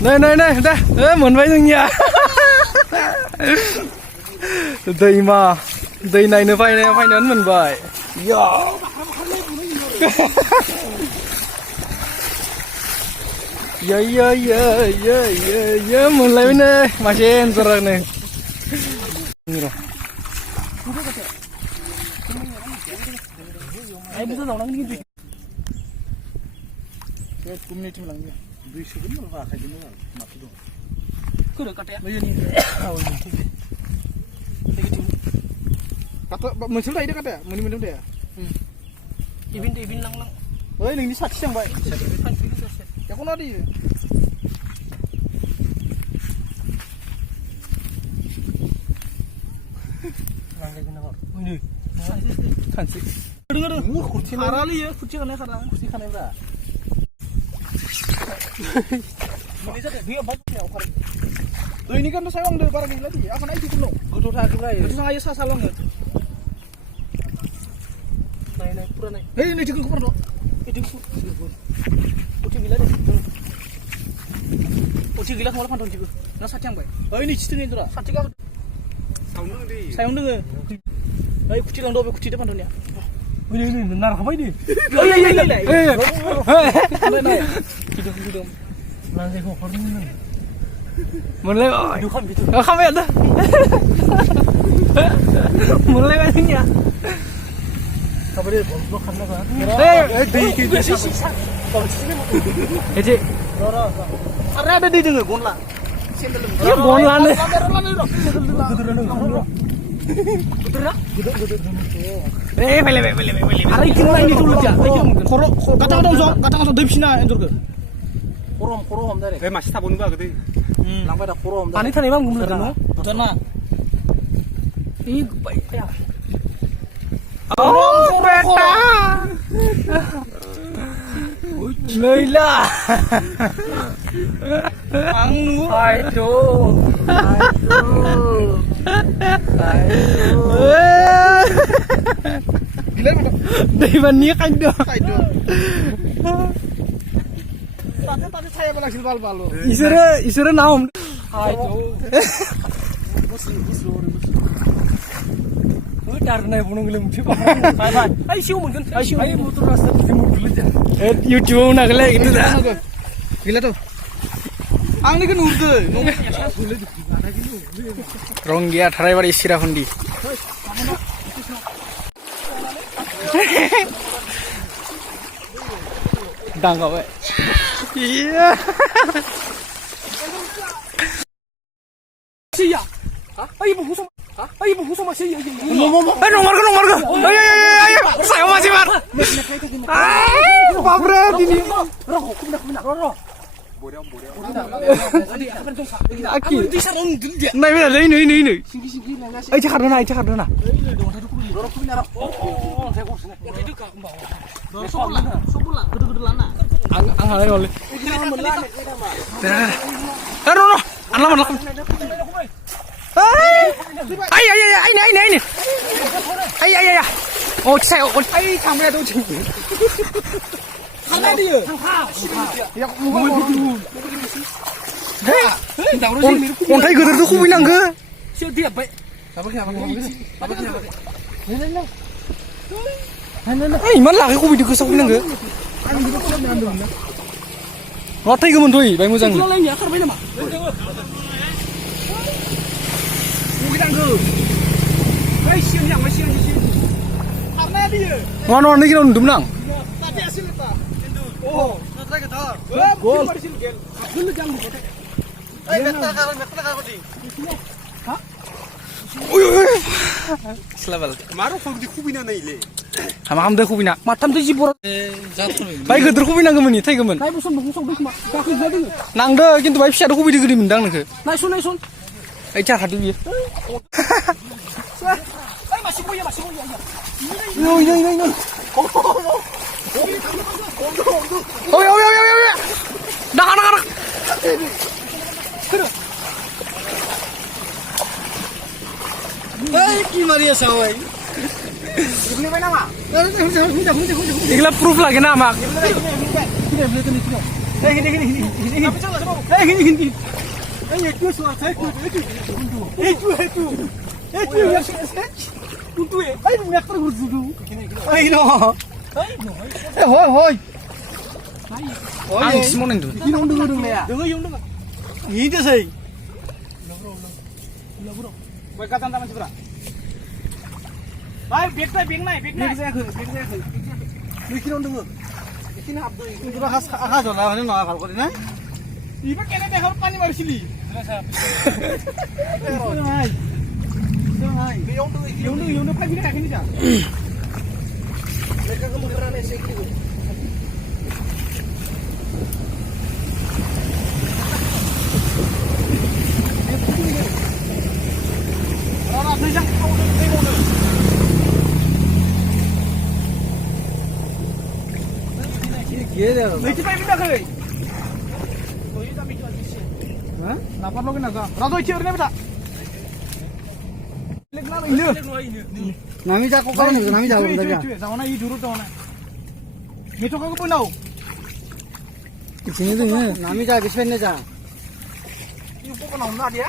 Này đây muốn vay rừng nhà đây mà đây này nó vay nấn mình vậy muốn lấy này mà trên rồi này ai bây giờ nó đang đi cái cúm này chim lăng nhỉ đuôi sừng nó vào cái gì nữa mà cái đồ cứ được cắt đấy bây giờ đi cắt mình xuống đây đấy cắt đấy mình đúng đấy ibin lăng ơi đừng đi sát sang vậy cái con nó đi lăng cái nào đi khăn xị đừng khara li ya kursi khana bra ini jadi dia banyak orang tuh ini kan saya udah barang ini lagi apa naik itu loh godo tadi itu saya sasalong ya naik pura naik ini juga pura itu uci gila deh uci gila malah pantun juga nah sacang bay ini cistnya itu lah sacang apa sayang deh ayo kucing lang dobe kucing depan dunia ini benar apa ini iya hidup langsung kok ini mulai kamu ada mulai kan ya kabar dia blok kan apa di ada di dengar gonla ya gonla nih Pele. Hari kira ini dulu aja. Koro kata debisina endur ke. Korom dari. Masih tabun ba gede. Lambai da korom. Ani thani bang gumla dano. Betul na. Ih baik ya. Oh beta. Leila. Angnu. Aduh. Gila dari mana kaido. Tadi saya malah silbal balu. Isere naum. Aduh. Dar naik gunung gelem coba. Ayo siu mungkin. Ayo motor rasa timur dulu aja. YouTube nak lagi itu dah. Gila tuh. Ang ni kan urdu. Ronggia tharai bari sira hundi. Dang apa? Iya. Siya. Ayo buku sama siya. Nomor ke. Ayo. Saya masih mar. Babre ini. Roh. Aki. Này bây giờ đây này. Ấy chắc hạt đó này. Ang halai oleh. Roh. An lama. Ai. Ai. Oh, saya. Ai kamera tu cing. Mana dia? Ya, ontai gedor tuh kubinang ke? Siapa dia baik? Apa? Mana lagi kubi di kesok kubinang ke? Ngotai ke mentui, baik muzang. Kubinang ke? Siang. Mana dia? Mana ni kita undum nang? Tadi hasil itu. Oh, nanti kita. Gol. Dulu jangan buka. Metal kau di. Hah? Selavel. Kemarin kau di kubina naik le. Ham dah kubina. Matam tu jibur. Baik gedor kubina ke mana? Thai ke mana? Baik bukan mak. Kaki jadi. Nang dah, কিন্তু baik siapa kubina gede mendang nak? Naisun. Ajar hati dia. Masih punya. No. Oh. Dah. Maria sawai. Ini mana mak? Ini proof lagi nama. Ang semua nih tuh. Ini undur ya. Ini sih. Baik kata teman seberang. Baik, baik naik. Baik saya ke. Bikin undur. Bikin abdo. Itu khas lah, ini nggak kalau ini. Ibu kena deh harus pani baru sini. Undur pagi ni kaki ni dah. Mereka kemudian ni sekali tu. Nanti pakai benda ke? Hah? Nampak lagi nak? Rado icir ni benda. Nami jago kau ni, nami jago benda. Jangan nak ini jurut jangan. Metro kau pun tahu. Sini tu ni, nami jago kisah ni jago. Ini pun nak nak dia?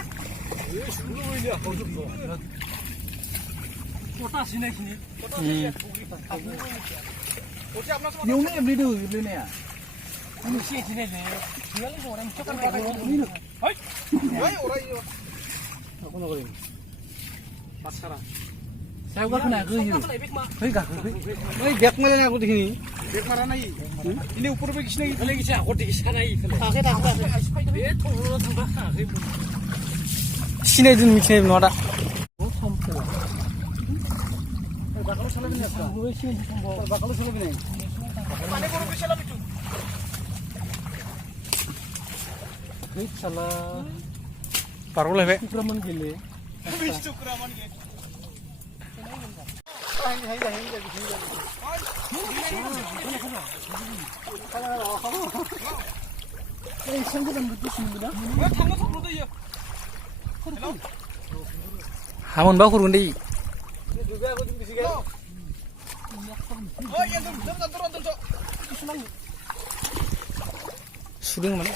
Kota sini. Yung na every day beli ni ya. Ini sih sini ni. Jual ni orang cakap pakai ini. Hei, orang ini. Aku nak beli. Pasara. Saya bukan nak kerja. Hei kah? Hei, beg mana nak aku di sini? Beg mana ni? Ini upur beg sini. Lagi saya aku di sana ni. Tak. Tolong tambah. Sini tu ni sini mana? Bakal salah ni apa? Bakal salah ni. Mana baru bisa lah itu? Hei salah. Paru leh. Kuraman gile. Bisu kuraman gile. Hai. Hei, sanggup dan betul sini dah. Sanggup tu ya. Hamun bau kurun deh. Oh iya turun. Sudah mana?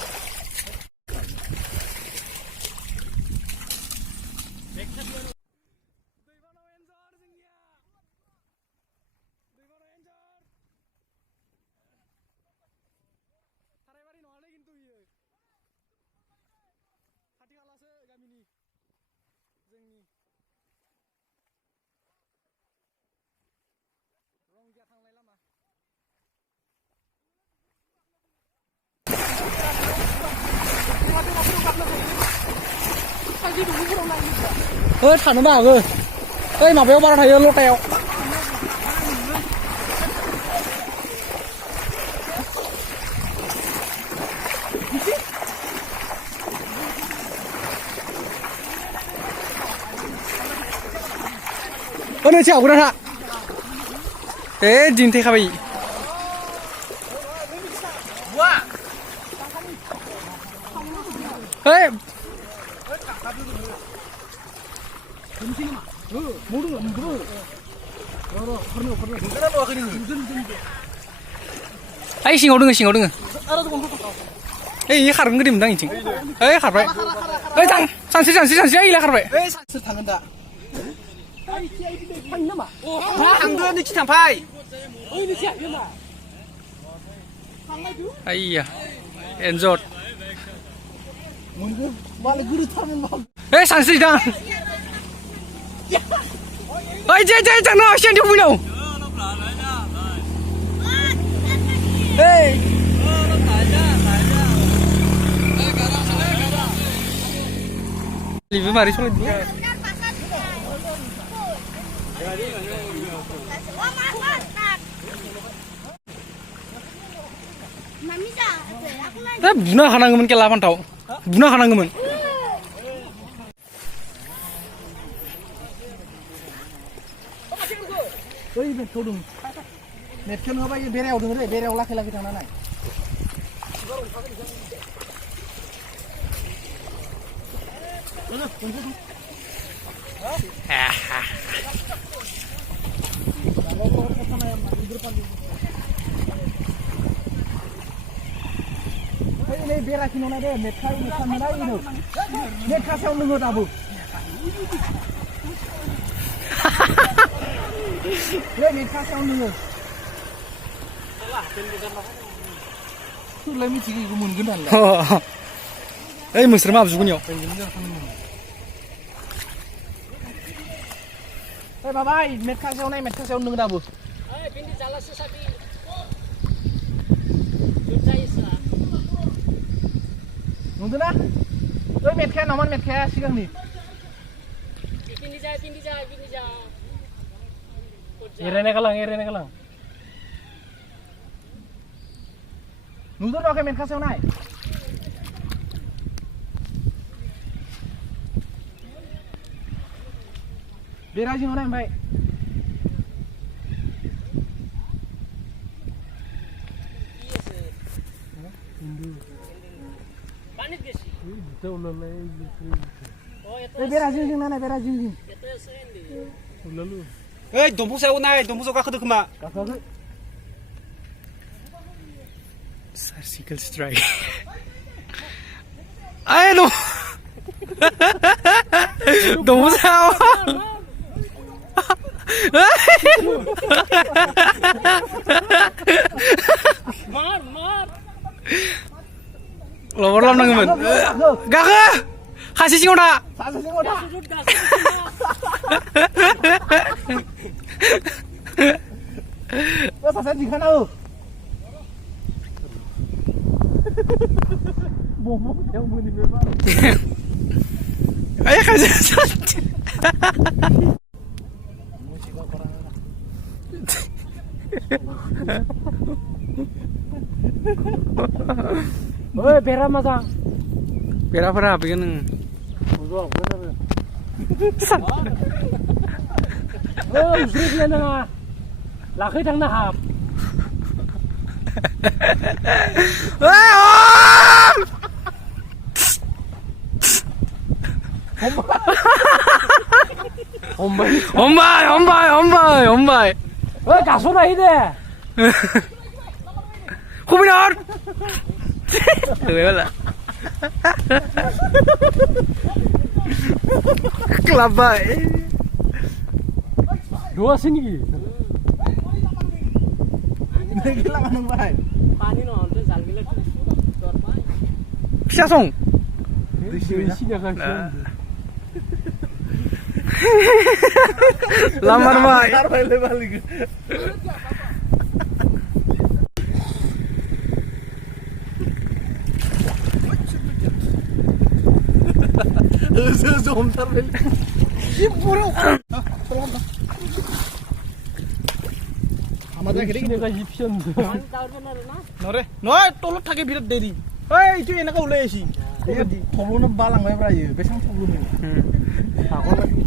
Thằng nó bảo rồi. Ê mà béo bao thầy lô tèo. Ơ nơi chèo của nó hả? Thế nhìn thấy khá bị. Ê Ay singau dengar. Khar ngeri mendang incing. Khar baik. Sansi ay lah khar baik. Tangan dah. Tangan ni kita pai. Ayya, enjot. Sansi dah. Jangan nak siang dia punya. Hey. Live mari sulit. Buna khanangaman ke lapan tau. Buna khanangaman. Oi, betul dong. Netkan apa ini bereau dong, bereau laki tanah naik. नै बेराखिनो ना दे मेथाइ मोननाय इनो मेथासाव नोङो दाबो ले मेथासाव नोङो सोरलाय मिथिगौ इखौ मोनगोन नालाय ओइ मोस्रोम हाबजुगनियाव ओइ माबा मेथासाव नाय मेथासाव नोङो दाबो ओइ बिनि जालासो साथि नुदोंना ओइ मेथखाया नामान मेथखाया सिगांनि पिनि जा एरायनाय गालां नुदों नुवाखै मेथखासेयाव नाय बेरा जिङाव नाय ओमफ्राय बेरा जिं नाय बेरा जिं ओइ दंफां सायाव नाय दंफां सायाव गाखोदो खोमा गाखोआखै सार्जिकेल स्ट्राइक आय नो दंफां सायाव मार लबर लामनांगौमोन गाखो खासि सिङाव दा सासे दिखानाও बम yang bunyi bebas ayo kasih oi bera masa berapa bikin usrinya nang लाखै थांनो हाब हमबाय ओइ गास'ना दे खुबिनार होबायला क्लाबबाय दवासै नेকি फिसा सं lamar baik আমাদের এখানে গাজি পিছন নরে নয় তলত থাকে বিরাট দেরি এই তুই এনেকা উলাই আছি থবলনো বালাংবাই ব্রায় বেসাং থবলনো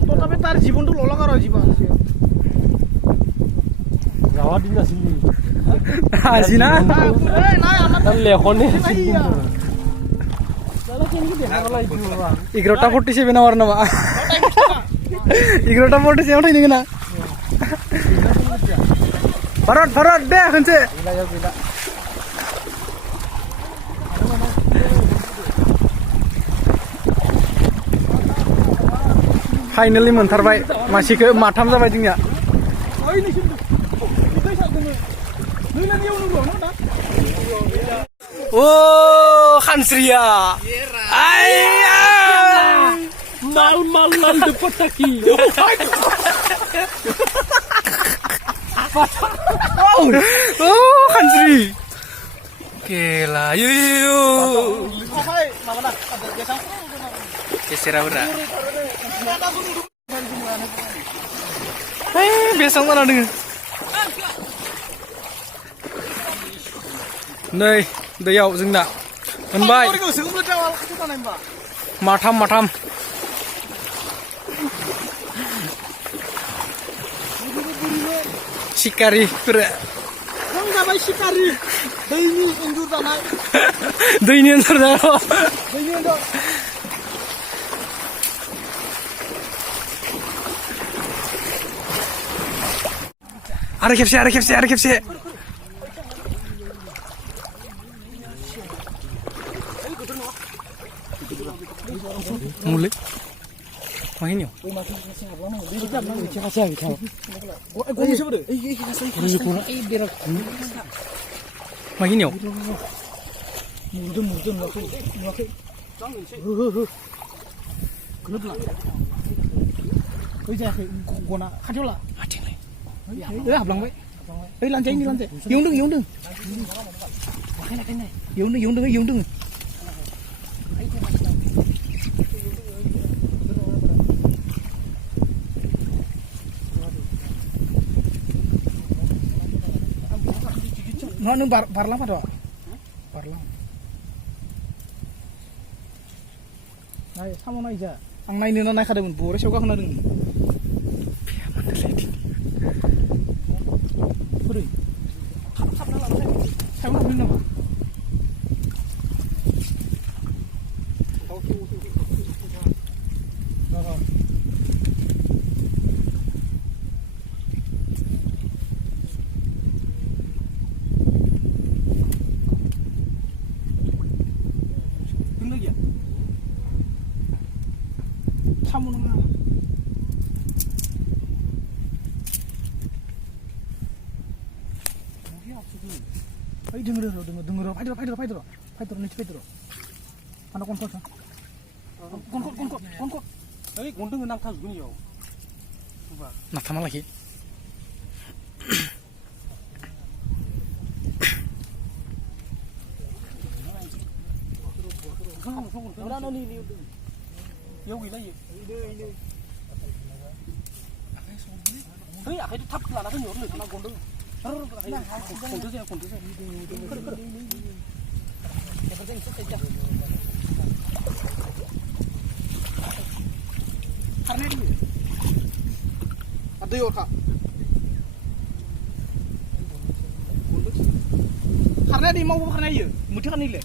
তথাপি তার জীবনটো ললকার জীবন গাওয়া দিন আছিল আজি না এই নাই আমার লেখনে চলো কেনকি দেখা গলাই দিও বাবা 11:47 আওয়ার নামা 11:47 উঠাই নিগি না Farad deh kunci. Gila. Finally montarbay. Masih ke matam जाबाय जोंनिया. Oh, Khansriya. Ayya. Mal dapat taki. Oh, Khansri. Gila, yuk. Geser apa? Besok mana dengan? Nih, दैयाव जोंना मोनबाय माथाम शिकारिफोरा जाबाय शिकारि दैनि एन्जर जानाय दैनि एन्जर आरो खेबसे mulai main yo main yo bây giờ của nó hạt chỗ là hạt trên này đấy học lòng vậy đấy lan chạy yếu đừng cái này yếu đừng nó nung bar lama doa bar lama này sao nó này giờ ang này nó này khai được bùa đấy sao các nó đừng sao nó đừng 사무는 아이 등으로 파이들어 네 파이들어 하나 건 에이 곤등은 낙타 주군요 낙타만 하기 여기 là gì? Thấy à cái thấp là nó cái nhổn được nó còn đứng. Còn thứ gì? Karena ini. Ada yo kak. Karena di mau karena iya, mesti kan ini.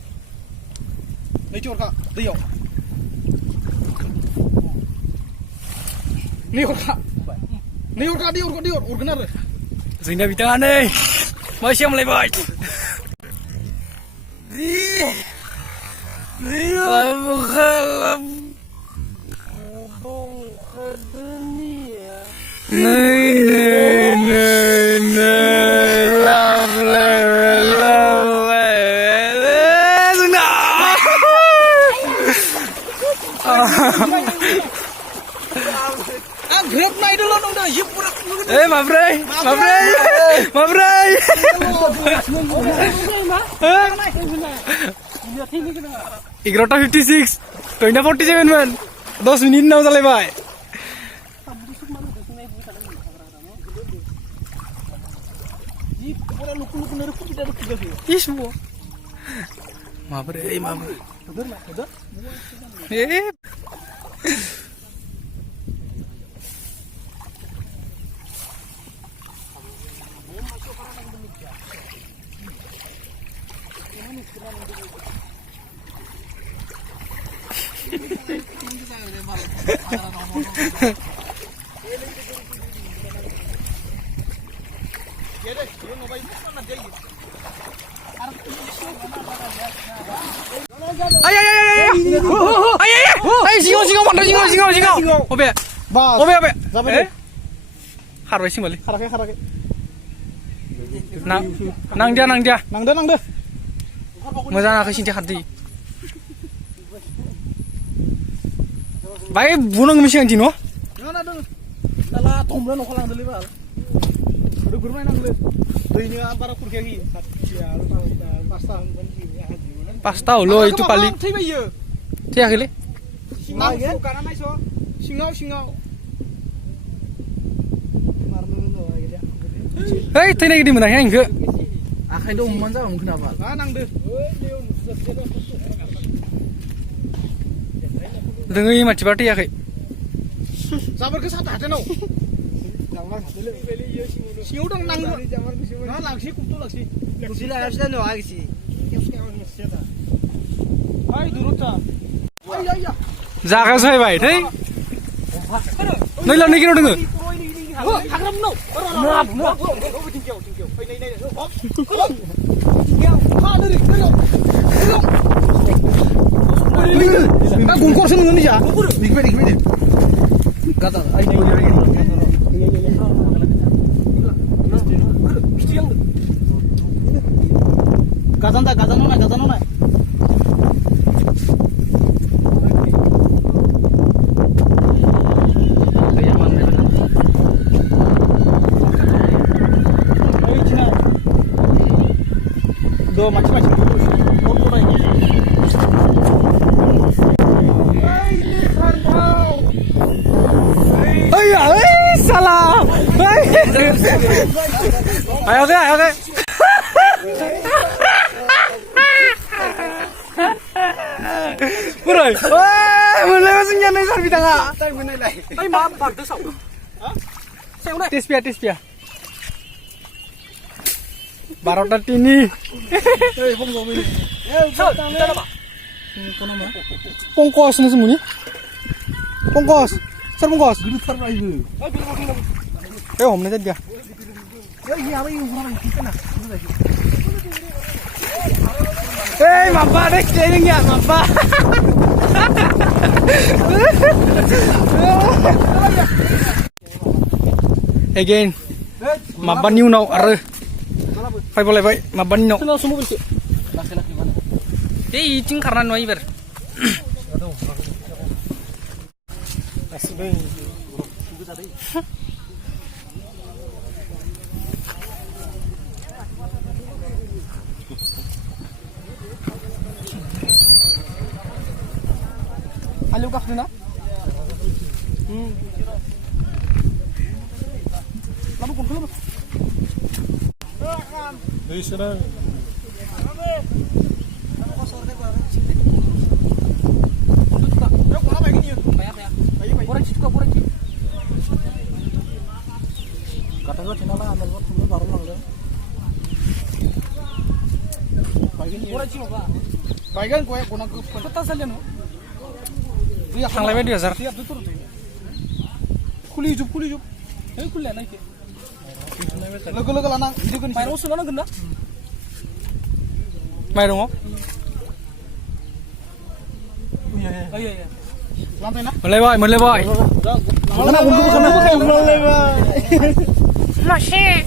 Ini cor kak, ada yo. Ni or benar. Sehingga kita aneh. Masih melebar. Grab naik dulu dong dah, yuk purak. Mabray. Igrota 56, 47 man. 10 minit now chale bhai. Ismu. Mabray. Ay, singo, mandor singo. Obe. Harbai sing balik. Harake. Nang dia. Moja aku sinti hati. Baik bunung misi anjing no. Mana dong? Salah tombol no kalang dulu bal. Udah bermain nang dulu. Ini para kurkegi. Pasta lo itu paling. Tiap kali. Singau. Hei, tadi di mana yang ke? Akhirnya dong mana mungkin apa? Nang deh. Dengar ini macam apa ya ke? Sabar ke satu hati no. Siu dong nang. Nah laksi kutu laksi. Kusila harusnya no aksi. Hai durutsa. Ay. Jaga saya baik, hei. Nailah nikir dong. Hagram no. Nap. Tinggal. Ini. 나 공코르 쓰는 거니자. 공코르. 이기면. 가자. 아이 뭐 이래. 가잔다 가자노나. 너 마치 아야 에이 살아 아야 게 Bro, wah, mulai masuk nyanyi sarbi tengah. Tapi mulai lagi. Tapi maaf, pada sah. Saya udah. Tes pia. Barotan ini. Pongkos nih semuanya. Pongkos. Sar pongkos. Om nih tadi ya. Mamba deh kayaknya ya, mamba. Again, mamba new now, are. Boleh, mamba new. Icing karena noi ber. Alu kah na? Lalu kung kailan? Dito na. Bagian kue guna ke petas saja no. Tanglai dia sar. Kuli jup. Eh kuli anak ke. Lagu anak. Itu kan. Main usul anak genda. Main dong. Iya. Lantai nak. Mulai boy. Mana mulai boy. Masih.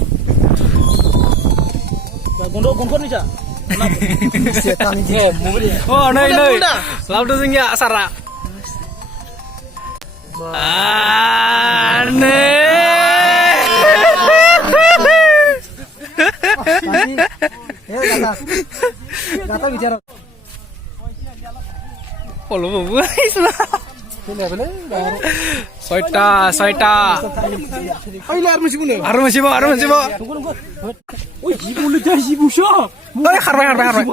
Gondok ni cak. Setan ni. Oh, nay. Lalu tu singgah Sarah. Kata bicara. Follow guys. Soita. Ayo air masih bawa. Oh, ibu lu dah ibu sah. Oh, harbai.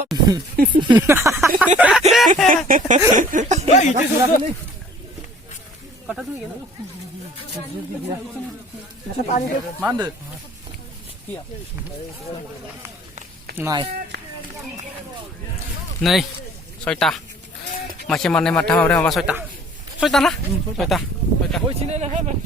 Kata tu ni. Mana? Này, soita. Macam mana mata orang apa soita? Soita lah. Soita. Oi, sini nak apa?